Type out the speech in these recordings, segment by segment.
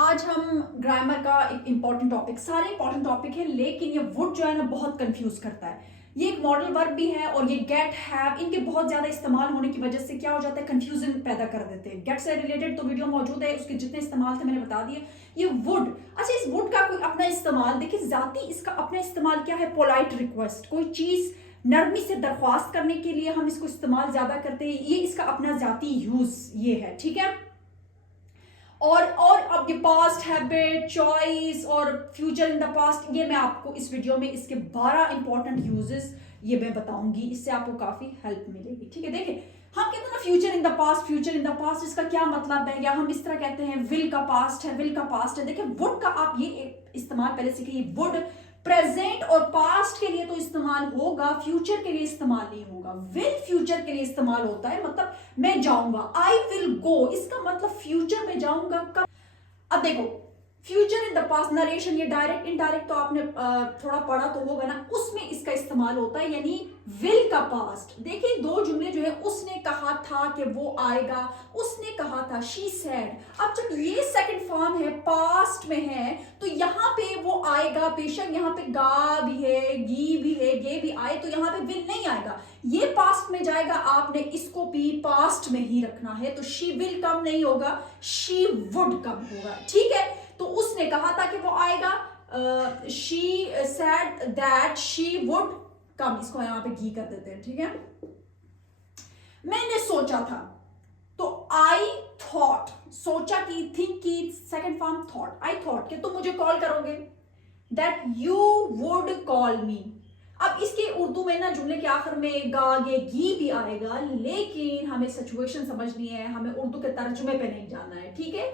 आज हम ग्रामर का एक इंपॉर्टेंट टॉपिक, सारे इंपॉर्टेंट टॉपिक है, लेकिन ये वुड जो है ना बहुत कंफ्यूज करता है। ये एक मॉडल वर्ब भी है और ये गेट हैव, इनके बहुत ज्यादा इस्तेमाल होने की वजह से क्या हो जाता है, कंफ्यूजन पैदा कर देते हैं। गेट से रिलेटेड तो वीडियो मौजूद है, उसके जितने इस्तेमाल थे मैंने बता दिए। ये वुड, अच्छा इस वुड का कोई अपना इस्तेमाल देखिए, जाती इसका अपना इस्तेमाल क्या है, पोलाइट रिक्वेस्ट, कोई चीज नरमी से दरख्वास्त करने के लिए हम इसको इस्तेमाल ज्यादा करते हैं, ये इसका अपना जाती यूज ये है, ठीक है। और अब ये पास्ट, हैबिट, चॉइस और फ्यूचर इन द पास्ट, ये मैं आपको इस वीडियो में इसके 12 इंपॉर्टेंट यूजेस ये मैं बताऊंगी, इससे आपको काफी हेल्प मिलेगी, ठीक है। देखिए हम कहते हैं ना future in the past, future in the past, इसका क्या मतलब है, या हम इस तरह कहते हैं विल का पास्ट है, विल का पास्ट है। देखिए वुड का आप ये इस्तेमाल पहले सीखिए। वुड प्रेजेंट और पास्ट के लिए तो इस्तेमाल होगा, फ्यूचर के लिए इस्तेमाल नहीं होगा। विल फ्यूचर के लिए इस्तेमाल होता है, मतलब मैं जाऊंगा, आई विल गो, इसका मतलब फ्यूचर में जाऊंगा कब। अब देखो future in the past, narration, ये डायरेक्ट इनडायरेक्ट तो आपने थोड़ा पढ़ा तो होगा ना, उसमें इसका इस्तेमाल होता है, यानी विल का पास्ट। देखिए दो जुमले जो है, उसने कहा था कि वो आएगा, उसने कहा था, शी सेड। अब जब ये सेकंड फॉर्म है, पास्ट में है, तो यहाँ पे वो आएगा, बेशक यहाँ पे गा भी है, गी भी है, गे भी आए, तो यहाँ पे विल नहीं आएगा, ये पास्ट में जाएगा। आपने इसको भी पास्ट में ही रखना है, तो शी विल कम नहीं होगा, शी वुड कम होगा, ठीक है। तो उसने कहा था कि वो आएगा, she said that she would come, इसको यहां पे घी कर देते हैं, ठीक है। मैंने सोचा था, तो आई थॉट, सोचा की, थिंक की second form thought, I thought कि तुम मुझे कॉल करोगे, दैट यू वुड कॉल मी। अब इसके उर्दू में ना जुमले के आखिर में गा गे गी भी आएगा, लेकिन हमें सिचुएशन समझनी है, हमें उर्दू के तर्जुमे पे नहीं जाना है, ठीक है।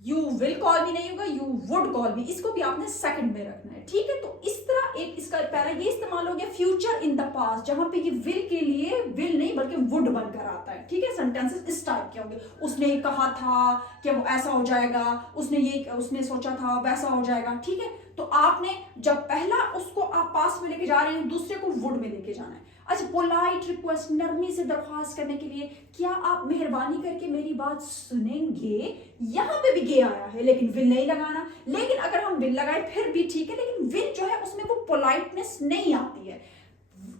यू विल कॉल मी नहीं होगा, यू वुड कॉल मी, इसको भी आपने सेकंड में रखना है, ठीक है। तो इस तरह एक इसका पहला ये इस्तेमाल हो गया फ्यूचर इन द पास्ट, जहां पे ये विल के लिए विल नहीं बल्कि वुड बनकर आता है, ठीक है। सेंटेंसेस इस टाइप के होंगे, उसने कहा था कि वो ऐसा हो जाएगा, उसने सोचा था वैसा हो जाएगा, ठीक है। तो आपने जब पहला उसको आप पास्ट में लेके जा रहे हैं, दूसरे को वुड में लेके जाना है। अच्छा पोलाइट रिक्वेस्ट, नरमी से दरख्वास्त करने के लिए, क्या आप मेहरबानी करके मेरी बात सुनेंगे, यहां पे भी गे आया है, लेकिन विल नहीं लगाना। लेकिन अगर हम विल लगाए फिर भी ठीक है, लेकिन विल जो है उसमें वो पोलाइटनेस नहीं आती है।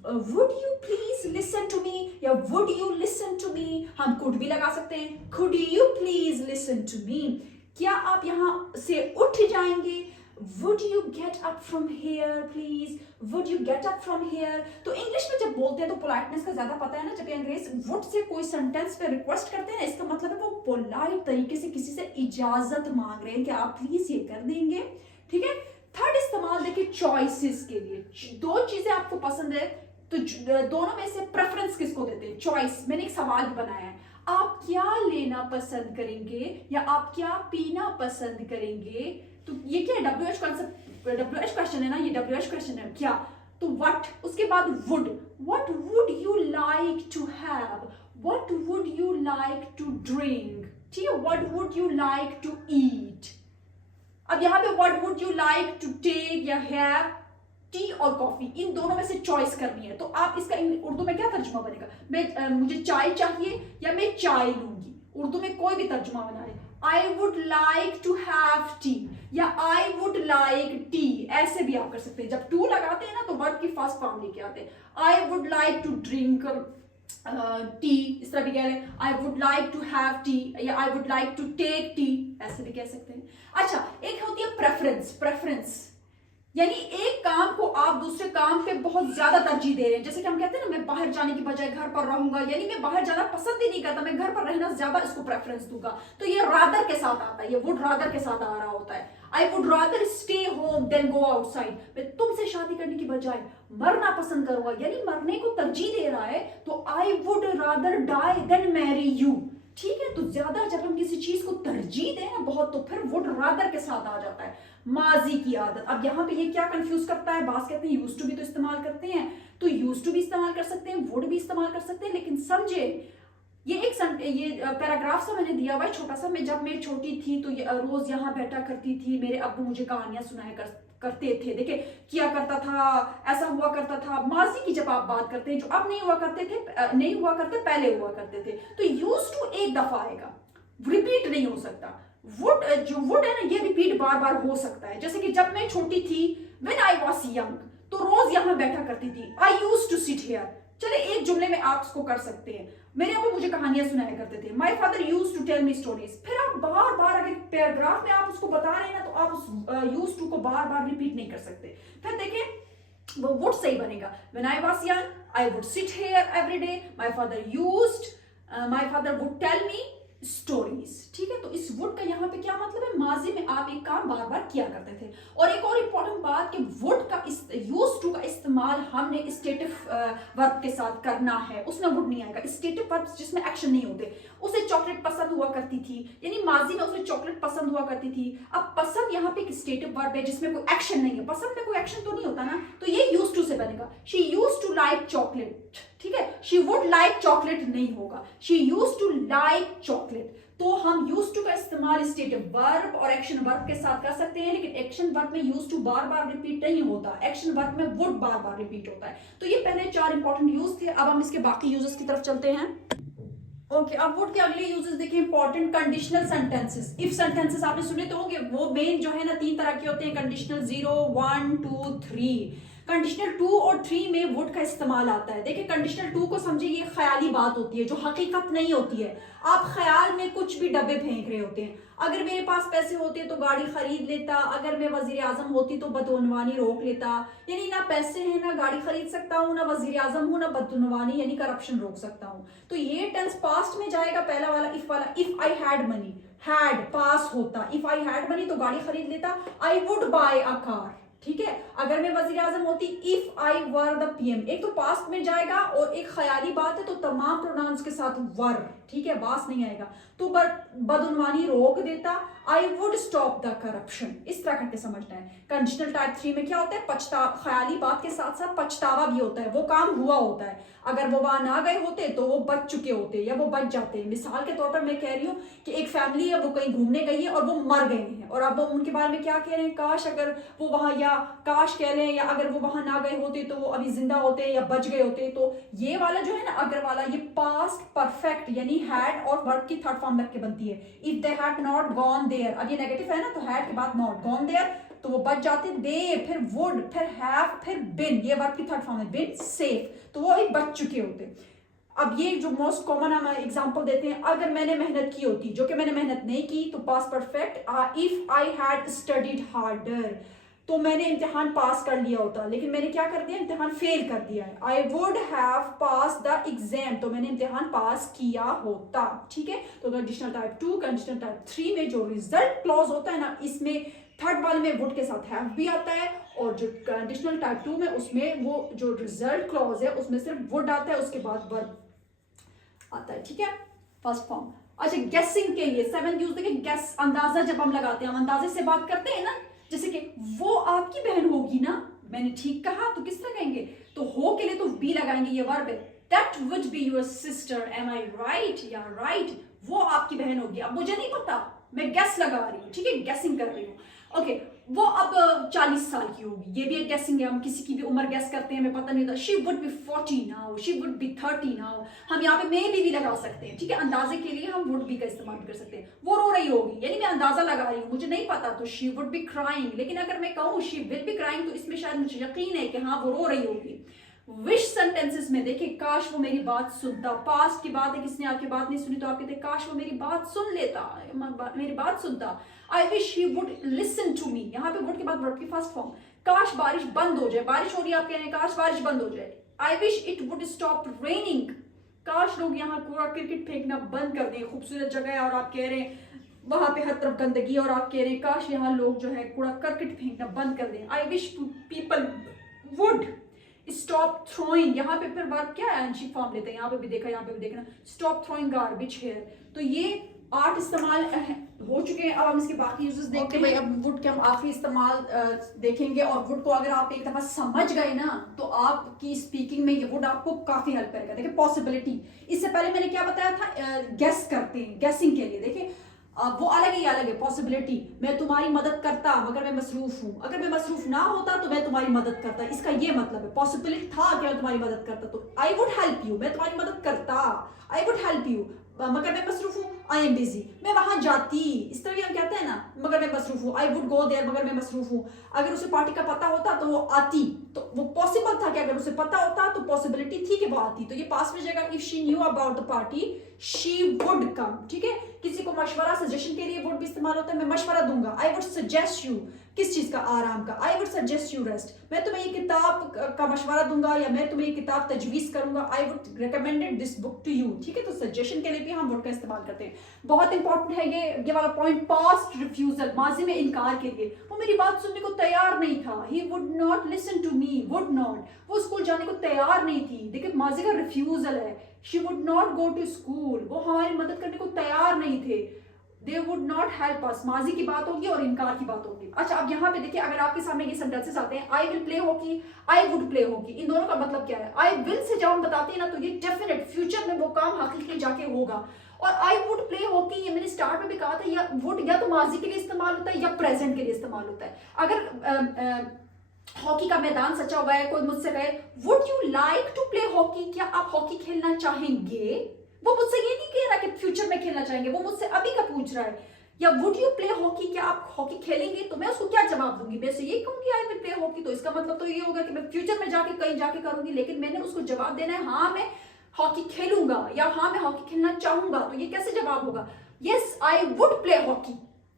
Would you please listen to me, या would you listen to me, हम कुड भी लगा सकते हैं, could you please listen to me, क्या आप यहां से उठ जाएंगे, Would you get up from here please, would you get up from here। तो इंग्लिश में जब बोलते हैं तो पोलाइटनेस का ज्यादा पता है ना, जब अंग्रेज वुड से कोई सेंटेंस पे रिक्वेस्ट करते हैं ना, इसका मतलब है वो पोलाइट तरीके से किसी से इजाजत मांग रहे हैं कि आप प्लीज ये कर देंगे, ठीक है। थर्ड इस्तेमाल देखिए चॉइसेस के लिए, दो चीजें आपको पसंद है तो दोनों में से प्रेफरेंस किसको देते हैं, चॉइस। मैंने एक सवाल बनाया है, आप क्या लेना पसंद करेंगे या आप क्या पीना पसंद करेंगे। तो ये क्या है, WH कॉन्सेप्ट, WH क्वेश्चन है ना, ये WH क्वेश्चन है क्या। तो व्हाट, उसके बाद would, what would you like to have, what would you like to drink, ठीक है, what would you like to eat. अब यहाँ पे what would you like to take या हैव, टी और कॉफी, इन दोनों में से चॉइस करनी है। तो आप इसका उर्दू में क्या तर्जुमा बनेगा, मैं मुझे चाय चाहिए या मैं चाय लूंगी, उर्दू में कोई भी तर्जुमा बना रहे, I would like to have tea या आई वुड लाइक टी, ऐसे भी आप कर सकते हैं। जब टू लगाते हैं ना तो वर्ब की फर्स्ट फॉर्म लेके आते हैं, I would like to drink tea, इस तरह भी कह रहे हैं, I would like to have tea या I would like to take tea, ऐसे भी कह सकते हैं। अच्छा एक होती है प्रेफरेंस, प्रेफरेंस यानी एक काम को आप दूसरे काम पे बहुत ज्यादा तरजीह दे रहे हैं, जैसे कि हम कहते हैं ना मैं बाहर जाने की बजाय घर पर रहूंगा, यानी मैं बाहर जाना पसंद ही नहीं करता, मैं घर पर रहना ज्यादा इसको प्रेफरेंस दूंगा। तो ये रादर के साथ आता है, ये वुड रादर के साथ आ रहा होता है। I would rather stay home than go outside, मैं तुमसे शादी करने की बजाय मरना पसंद करूंगा, यानी मरने को तरजीह दे रहा है। तो I would rather die than marry you, ठीक है। तो ज्यादा जब हम किसी चीज को तरजीह दें ना बहुत, तो फिर वुड रादर के साथ आ जाता है, माजी की आदत। अब यहाँ पे ये क्या कंफ्यूज करता है, बात कहते हैं यूज टू भी तो इस्तेमाल करते हैं, तो यूज टू भी इस्तेमाल कर सकते हैं, वुड भी इस्तेमाल कर सकते हैं, लेकिन समझे ये पैराग्राफ सा मैंने दिया हुआ है छोटा सा, जब मैं छोटी थी तो रोज यहाँ बैठा करती थी, मेरे अब्बू मुझे कहानियां सुनाया करते थे, देखिए किया करता था, ऐसा हुआ करता था। माजी की जब आप बात करते हैं, जो अब नहीं हुआ करते थे, नहीं हुआ करते, पहले हुआ करते थे, तो यूज टू एक दफा आएगा, रिपीट नहीं हो सकता। वुड जो वुड है ना, ये रिपीट बार बार हो सकता है। जैसे कि जब मैं छोटी थी, व्हेन आई वॉज यंग, तो रोज यहाँ बैठा करती थी, आई यूज टू सिट हियर। चले एक जुमले में आप इसको कर सकते हैं, मेरे अबू मुझे कहानियां सुनाया करते थे, my father use to tell me stories. फिर आप बार बार अगर पैराग्राफ में आप उसको बता रहे हैं ना, तो आप उस यूज टू को बार बार रिपीट नहीं कर सकते। फिर देखिए वो वुड सही बनेगा, when I was young I would sit here every day, my father would tell me stories. ठीक है, तो इस वुड का यहाँ पे क्या मतलब है, माजी में आप एक काम बार बार किया करते थे। और एक और इंपॉर्टेंट बात कि वुड का यूज टू का इस्तेमाल हमने स्टेटिव वर्ब के साथ करना है, उसमें वुड नहीं आएगा। स्टेटिव वर्ब जिसमें एक्शन नहीं होते, उसे चॉकलेट पसंद हुआ करती थी, यानी माजी में उसे चॉकलेट पसंद हुआ करती थी। अब पसंद यहाँ पे एक स्टेटिव वर्ब है जिसमें कोई एक्शन नहीं है, पसंद में कोई एक्शन तो नहीं होता ना, तो ये यूज टू से बनेगा, she use to like chocolate. ठीक है, शी वुड लाइक चॉकलेट नहीं होगा, she use to like chocolate. तो हम यूज टू का इस्तेमाल स्टेटिव वर्ब और एक्शन वर्ब के साथ कर सकते हैं, लेकिन एक्शन वर्ब में यूज टू बार बार रिपीट नहीं होता, एक्शन वर्ब में वुड बार बार रिपीट होता है। तो ये पहले 4 इंपॉर्टेंट यूज थे। अब हम इसके बाकी यूजेस की तरफ चलते हैं। ओके, अब वुड के अगले यूजेस देखिए, important conditional sentences. If sentences आपने सुने तो होंगे, वो मेन जो है ना 3 तरह के होते हैं, कंडीशनल 0, 1, 2, 3। कंडीशनल 2 और 3 में वुड का इस्तेमाल आता है। देखिए कंडीशनल 2 को समझिए, ये ख्याली बात होती है जो हकीकत नहीं होती है, आप ख्याल में कुछ भी डब्बे फेंक रहे होते हैं। अगर मेरे पास पैसे होते तो गाड़ी खरीद लेता, अगर मैं वजीर आजम होती तो बदउनवानी रोक लेता। यानी ना पैसे हैं, ना गाड़ी खरीद सकता हूँ, ना वजीर आजम हूँ, ना बदउनवानी यानी करप्शन रोक सकता हूँ। तो ये टेंस पास्ट में जाएगा, पहला वाला इफ वाला। If I had money, had पास होता, इफ आई हैड मनी तो गाड़ी खरीद लेता, I would buy a car. ठीक है, अगर मैं वजीर आजम होती, if I were the PM, एक तो पास्ट में जाएगा और एक ख्याली बात है तो तमाम प्रोनाउंस के साथ वर। ठीक है, बास नहीं आएगा, तो बदउनवानी रोक देता, I would stop the corruption. इस तरह करके समझना है। कंडीशनल टाइप 3 में क्या होता है, ख्याली बात के साथ साथ पछतावा भी होता है, वो काम हुआ होता है, अगर वो वहां ना गए होते तो वो बच चुके होते या वो बच जाते। मिसाल के तौर पर मैं कह रही हूँ कि एक फैमिली है, वो कहीं घूमने गई है और वो मर गए हैं, और अब वो उनके बारे में क्या कह रहे हैं, काश अगर वो वहां, या काश कह लें, या अगर वो वहां ना गए होते तो वो अभी जिंदा होते या बच गए होते। तो ये वाला जो है ना अगर वाला, ये पास्ट परफेक्ट यानी हैड और वर्ब की थर्ड फॉर्म रख के बनती है। If they had not gone there, अब ये नेगेटिव है ना, तो हैड के बाद नॉट, गॉन देयर तो वो बच जाते, दे फिर वुड फिर हैव फिर बिन, ये वर्ब की थर्ड फॉर्म है, बिन सेफ, तो वो अभी बच चुके होते। अब ये जो मोस्ट कॉमन हम एग्जांपल देते हैं, अगर मैंने मेहनत की होती, जो कि मैंने मेहनत नहीं की, तो past perfect, if I had studied harder, तो मैंने इम्तिहान पास कर लिया होता, लेकिन मैंने क्या कर दिया, इम्तिहान फेल कर दिया है। I would have pass the exam, तो मैंने इम्तिहान पास किया होता। ठीक है, तो कंडीशनल टाइप 2, कंडीशनल टाइप 3 में जो रिजल्ट क्लॉज होता है ना, इसमें थर्ड वाले में वुड के साथ हैव भी आता है, और जो कंडीशनल टाइप 2 में उसमें वो जो रिजल्ट क्लॉज है उसमें सिर्फ वुड आता है, उसके बाद वर्ब आता है। ठीक है, फर्स्ट फॉर्म। अच्छा, गेसिंग के लिए 7 यूज देखिए, गेस अंदाजा जब हम लगाते हैं, हम अंदाजे से बात करते हैं ना, जैसे कि वो आपकी बहन होगी ना, मैंने ठीक कहा तो किस तरह कहेंगे, तो हो के लिए तो बी लगाएंगे, ये वर्ब है, that would be your sister, am I right, या राइट, वो आपकी बहन होगी। अब मुझे नहीं पता, मैं गेस लगा रही हूँ, ठीक है, गेसिंग कर रही हूँ। ओके, वो अब 40 साल की होगी, ये भी एक गेसिंग है, हम किसी की भी उम्र गेस करते हैं, हमें पता नहीं होता। She would be 40 now, she would be 30 now, हम यहाँ पे मे भी लगा सकते हैं। ठीक है, अंदाजे के लिए हम वुड बी का इस्तेमाल कर सकते हैं। वो रो रही होगी, यानी मैं अंदाजा लगा रही हूँ, मुझे नहीं पता, तो शी वुड बी क्राइंग। लेकिन अगर मैं कहूँ शी विल बी क्राइंग, तो इसमें शायद मुझे यकीन है कि हाँ वो रो रही होगी। विश सेंटेंसेस में देखिए, काश वो मेरी बात सुनता, पास्ट की बात है, किसने आपकी बात नहीं सुनी, तो आप कहते काश वो मेरी बात सुन लेता, मेरी बात सुनता। I wish he would listen to me, यहाँ पे वुड के बाद वर्ब की फर्स्ट फॉर्म। काश बारिश बंद हो जाए, बारिश हो रही है, आप कह रहे हैं काश बारिश बंद हो जाए। I wish it would stop raining, काश लोग यहाँ कूड़ा क्रिकेट फेंकना बंद कर दें, खूबसूरत जगह है और आप कह रहे हैं वहां पे हर तरफ गंदगी, और आप कह रहे हैं काश यहाँ लोग जो है कूड़ा करकट फेंकना बंद कर दें। I wish people would stop throwing, यहाँ पे फिर वर्ब क्या है, आंशिक फॉर्म लेते हैं, यहाँ पे भी देखा, यहाँ पे भी देखना, स्टॉप थ्रोइंग गार्बेज हियर। तो ये 8 इस्तेमाल हो चुके हैं। अब हम इसके बाकी यूजेस देखते हैं। भाई, अब वुड के हम आखिरी इस्तेमाल देखेंगे, और वुड को अगर आप एक दफा समझ गए ना, तो आपकी स्पीकिंग में ये वुड आपको काफी हेल्प करेगा। देखिए, पॉसिबिलिटी, इससे पहले मैंने क्या बताया था, गेस करते हैं, गेसिंग के लिए देखिए वो अलग ही अलग है। पॉसिबिलिटी, मैं तुम्हारी मदद करता मगर मैं मसरूफ हूं, अगर मैं मसरूफ ना होता तो मैं तुम्हारी मदद करता, इसका ये मतलब है। पॉसिबिलिटी था कि मैं तुम्हारी मदद करता, तो आई वुड हेल्प यू, मैं तुम्हारी मदद करता, आई वुड हेल्प यू। मगर मैं मसरूफ हूँ, आई एम बिजी, मैं वहां जाती, इस तरह भी हम कहते हैं ना, मगर मैं मसरूफ हूँ, आई वुड गो देयर, मगर मैं मसरूफ हूँ। अगर उसे पार्टी का पता होता तो वो आती, तो वो पॉसिबल था कि अगर उसे पता होता तो पॉसिबिलिटी थी कि वो आती, तो ये पास में जाएगा। If she knew about the party she would come, ठीक है। किसी को मशवरा, सजेशन के लिए वुड भी इस्तेमाल होता है, मैं मशवरा दूंगा, आई वुड सजेस्ट यू, किस चीज का, आराम का, I would suggest you rest, मैं तुम्हें ये किताब का मशवरा दूंगा या मैं तुम्हें ये किताब तजवीज करूंगा, I would recommended this book to you, ठीक है। तो सजेशन के लिए भी हम वुड का इस्तेमाल करते हैं। बहुत इंपॉर्टेंट है ये वाला पॉइंट, पास्ट रिफ्यूजल, माजी में इनकार के लिए, वो मेरी बात सुनने को तैयार नहीं था, he would not listen to me, would not, वो स्कूल जाने को तैयार नहीं थी, देखिए माजी का रिफ्यूजल है, she would not go to school, वो हमारी मदद करने को तैयार नहीं थे, they would not help us, माजी की बात होगी और इनकार की बात होगी। अच्छा, अब यहाँ पे देखिए, अगर आपके सामने ये सेंटेंसेस आते हैं, I will play hockey, I would play hockey, इन दोनों का मतलब क्या है? आई विल से जब हम बताते हैं ना, तो ये डेफिनेट फ्यूचर में वो काम हकीकी जाके होगा, और आई वुड प्ले हॉकी, ये मैंने स्टार्ट में भी कहा था, या वुड या तो माजी के लिए इस्तेमाल होता है या प्रेजेंट के लिए इस्तेमाल होता है। अगर हॉकी का मैदान सचा हुआ है, कोई मुझसे कहे would you like to play hockey, क्या आप हॉकी खेलना चाहेंगे, वो मुझसे ये नहीं कह रहा कि फ्यूचर में खेलना चाहेंगे, वो मुझसे अभी का पूछ रहा है। या वुड यू प्ले हॉकी, क्या आप हॉकी खेलेंगे, तो मैं उसको क्या जवाब दूंगी, मैं ये कहूंगी आई विल प्ले हॉकी, तो इसका मतलब तो ये होगा कि मैं फ्यूचर में जाके कहीं जाके करूंगी, लेकिन मैंने उसको जवाब देना है हाँ मैं हॉकी खेलूंगा या हाँ मैं हॉकी खेलना चाहूंगा, तो ये कैसे जवाब होगा? Yes I would play hockey,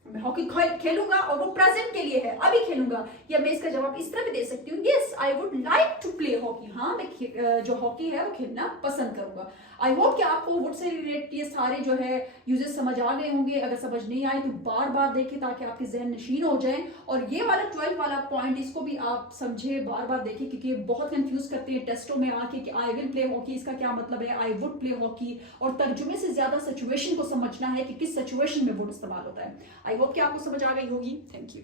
मैं हॉकी खेलूंगा, और वो प्रेजेंट के लिए है, अभी खेलूंगा। या मैं इसका जवाब इस तरह भी दे सकती हूँ, yes I would like to play hockey, हाँ मैं जो हॉकी है वो खेलना पसंद करूंगा। आई होप कि आपको वुड से रिलेटेड ये सारे जो है यूजेस समझ आ गए होंगे। अगर समझ नहीं आए तो बार बार देखें ताकि आपके जहन नशीन हो जाए, और ये वाला 12 वाला पॉइंट इसको भी आप समझे, बार बार देखें, क्योंकि बहुत कंफ्यूज करते हैं टेस्टों में आके कि आई विल प्ले हॉकी इसका क्या मतलब है, आई वुड प्ले हॉकी, और तर्जुमे से ज्यादा सिचुएशन को समझना है कि किस सिचुएशन में वुड इस्तेमाल होता है। आई होप कि आपको समझ आ गई होगी। Thank you.